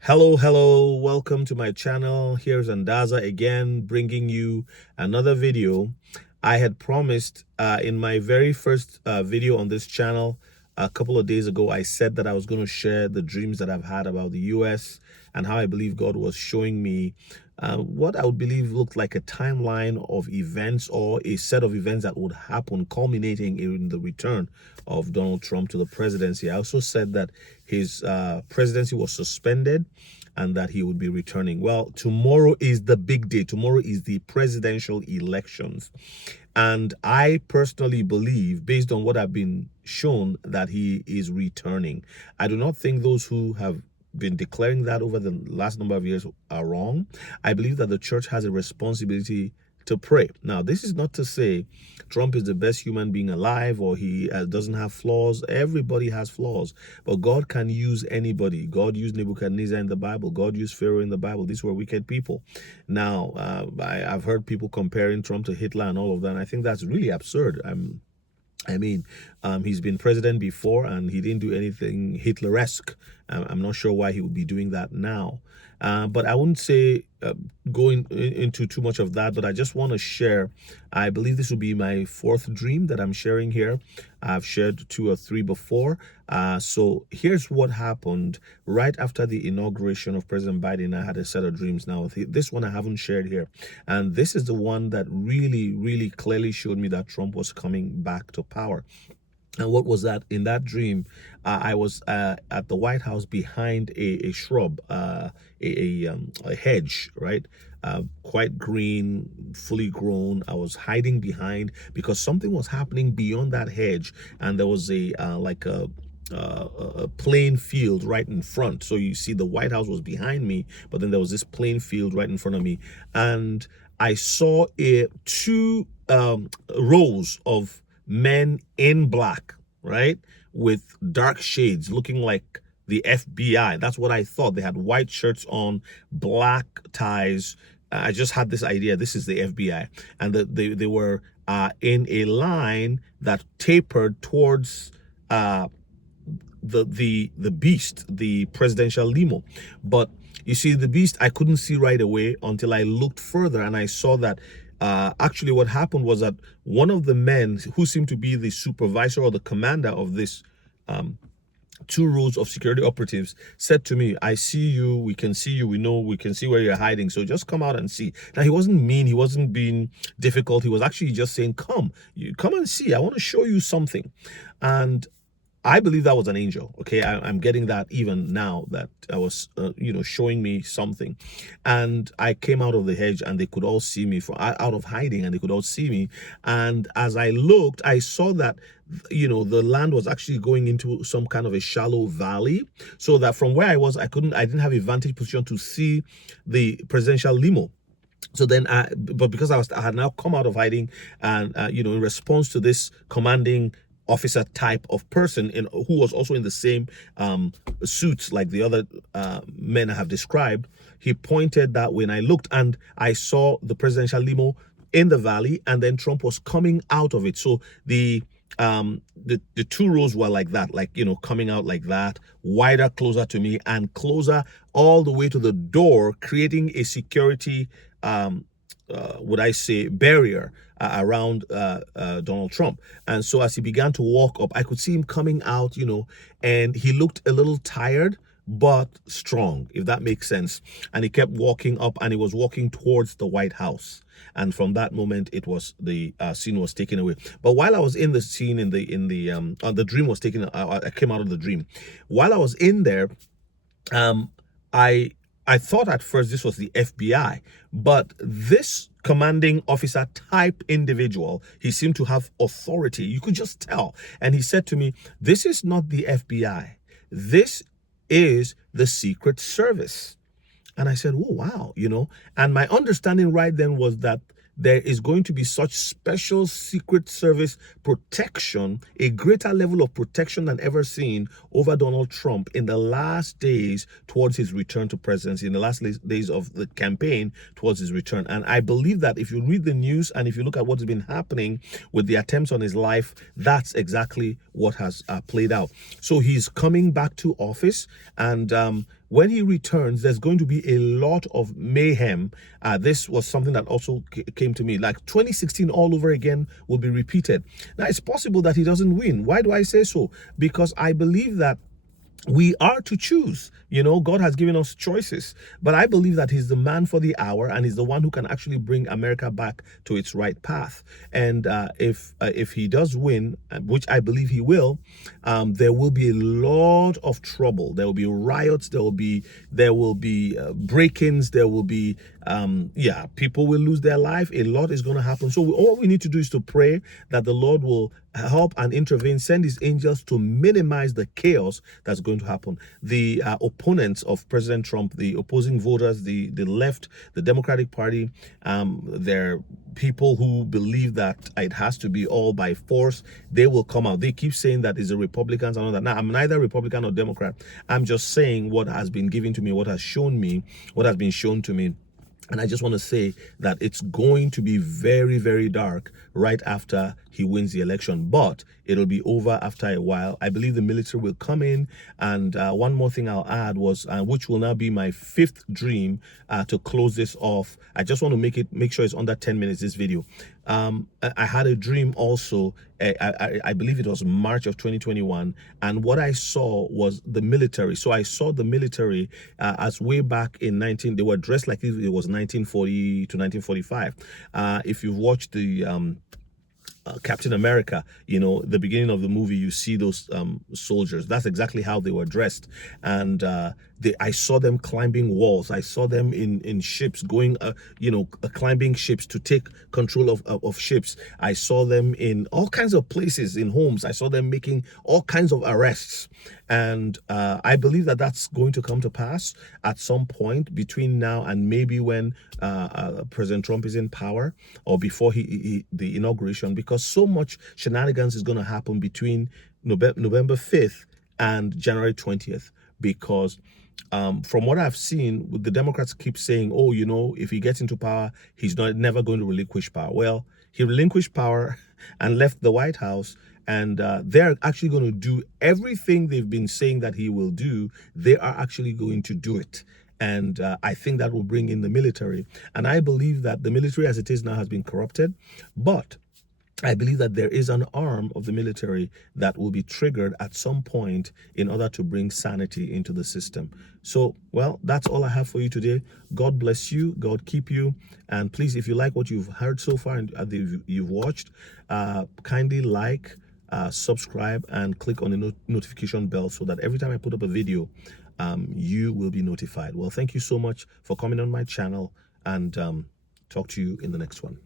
Hello, welcome to my channel. Here's Andaza again, bringing you another video. I had promised in my very first video on this channel a couple of days ago, I said that I was going to share the dreams that I've had about the US and how I believe God was showing me what I would believe looked like a timeline of events or a set of events that would happen, culminating in the return of Donald Trump to the presidency. I also said that his presidency was suspended and that he would be returning. Well, tomorrow is the big day. Tomorrow is the presidential elections. And I personally believe, based on what I've been shown, that he is returning. I do not think those who have been declaring that over the last number of years are wrong. I believe that the church has a responsibility to pray. Now, this is not to say Trump is the best human being alive or he doesn't have flaws. Everybody has flaws, but God can use anybody. God used Nebuchadnezzar in the Bible. God used Pharaoh in the Bible. These were wicked people. Now, I've heard people comparing Trump to Hitler and all of that, and I think that's really absurd. He's been president before and he didn't do anything Hitler-esque. I'm not sure why he would be doing that now. But I wouldn't say going into too much of that, but I just want to share. I believe this will be my fourth dream that I'm sharing here. I've shared 2 or 3 before. So here's what happened right after the inauguration of President Biden. I had a set of dreams. Now, this one I haven't shared here. And this is the one that really clearly showed me that Trump was coming back to power. And what was that? In that dream, I was at the White House behind a shrub, a hedge, right? Quite green, fully grown. I was hiding behind because something was happening beyond that hedge, and there was a plain field right in front. So you see the White House was behind me, but then there was this plain field right in front of me, and I saw two rows of men in black, right, with dark shades, looking like the FBI. That's what I thought. They had white shirts on, black ties. I just had this idea. This is the FBI, and they were in a line that tapered towards the beast, the presidential limo. But you see, the beast I couldn't see right away until I looked further, and I saw that actually what happened was that one of the men who seemed to be the supervisor or the commander of this 2 rows of security operatives said to me, "I see you, we can see you, we can see where you're hiding, so just come out and see." Now, he wasn't mean, he wasn't being difficult, he was actually just saying, come and see, I want to show you something. And I believe that was an angel. Okay, I'm getting that even now that I was, showing me something, and I came out of the hedge, and they could all see me from out of hiding, and they could all see me. And as I looked, I saw that, the land was actually going into some kind of a shallow valley, so that from where I was, I didn't have a vantage position to see the presidential limo. So then, but because I had now come out of hiding, and in response to this commanding officer type of person who was also in the same suits like the other men I have described, he pointed that when I looked, and I saw the presidential limo in the valley, and then Trump was coming out of it. So the 2 rows were like that, coming out like that, wider, closer to me, and closer all the way to the door, creating a security would I say barrier around Donald Trump. And so as he began to walk up, I could see him coming out, and he looked a little tired but strong, if that makes sense. And he kept walking up, and he was walking towards the White House. And from that moment, it was the scene was taken away. But while I was in the scene, the dream was taken. I came out of the dream. While I was in there, I thought at first this was the FBI, but this commanding officer type individual, he seemed to have authority. You could just tell. And he said to me, "This is not the FBI. This is the Secret Service." And I said, "Oh, wow," And my understanding right then was that there is going to be such special Secret Service protection, a greater level of protection than ever seen over Donald Trump in the last days towards his return to presidency, in the last days of the campaign towards his return. And I believe that if you read the news and if you look at what's been happening with the attempts on his life, that's exactly what has played out. So he's coming back to office, and when he returns, there's going to be a lot of mayhem. This was something that also came to me. Like 2016 all over again will be repeated. Now, it's possible that he doesn't win. Why do I say so? Because I believe that we are to choose. God has given us choices, but I believe that he's the man for the hour, and he's the one who can actually bring America back to its right path. And if he does win, which I believe he will, there will be a lot of trouble. There will be riots. There will be break-ins. There will be people will lose their life. A lot is going to happen. So all we need to do is to pray that the Lord will help and intervene, send his angels to minimize the chaos that's going to happen. The opponents of President Trump, the opposing voters, the left, the Democratic Party, they're people who believe that it has to be all by force. They will come out. They keep saying that it's the Republicans and all that. Now, I'm neither Republican or Democrat. I'm just saying what has been given to me, what has been shown to me. And I just want to say that it's going to be very, very dark right after he wins the election, but it'll be over after a while. I believe the military will come in. And one more thing I'll add was, which will now be my fifth dream to close this off. I just want to make sure it's under 10 minutes, this video. I had a dream also. I believe it was March of 2021, and what I saw was the military. So I saw the military as way back in they were dressed like it was 1940 to 1945. If you've watched the Captain America, the beginning of the movie, you see those soldiers. That's exactly how they were dressed. And I saw them climbing walls. I saw them in ships going, climbing ships to take control of ships. I saw them in all kinds of places, in homes. I saw them making all kinds of arrests. And I believe that that's going to come to pass at some point between now and maybe when President Trump is in power, or before the inauguration, because so much shenanigans is going to happen between November 5th and January 20th. Because from what I've seen, the Democrats keep saying, oh, if he gets into power, he's never going to relinquish power. Well, he relinquished power and left the White House. And they're actually going to do everything they've been saying that he will do. They are actually going to do it. And I think that will bring in the military. And I believe that the military as it is now has been corrupted. But I believe that there is an arm of the military that will be triggered at some point in order to bring sanity into the system. So, well, that's all I have for you today. God bless you. God keep you. And please, if you like what you've heard so far and you've watched, kindly like, subscribe, and click on the notification bell so that every time I put up a video, you will be notified. Well, thank you so much for coming on my channel, and talk to you in the next one.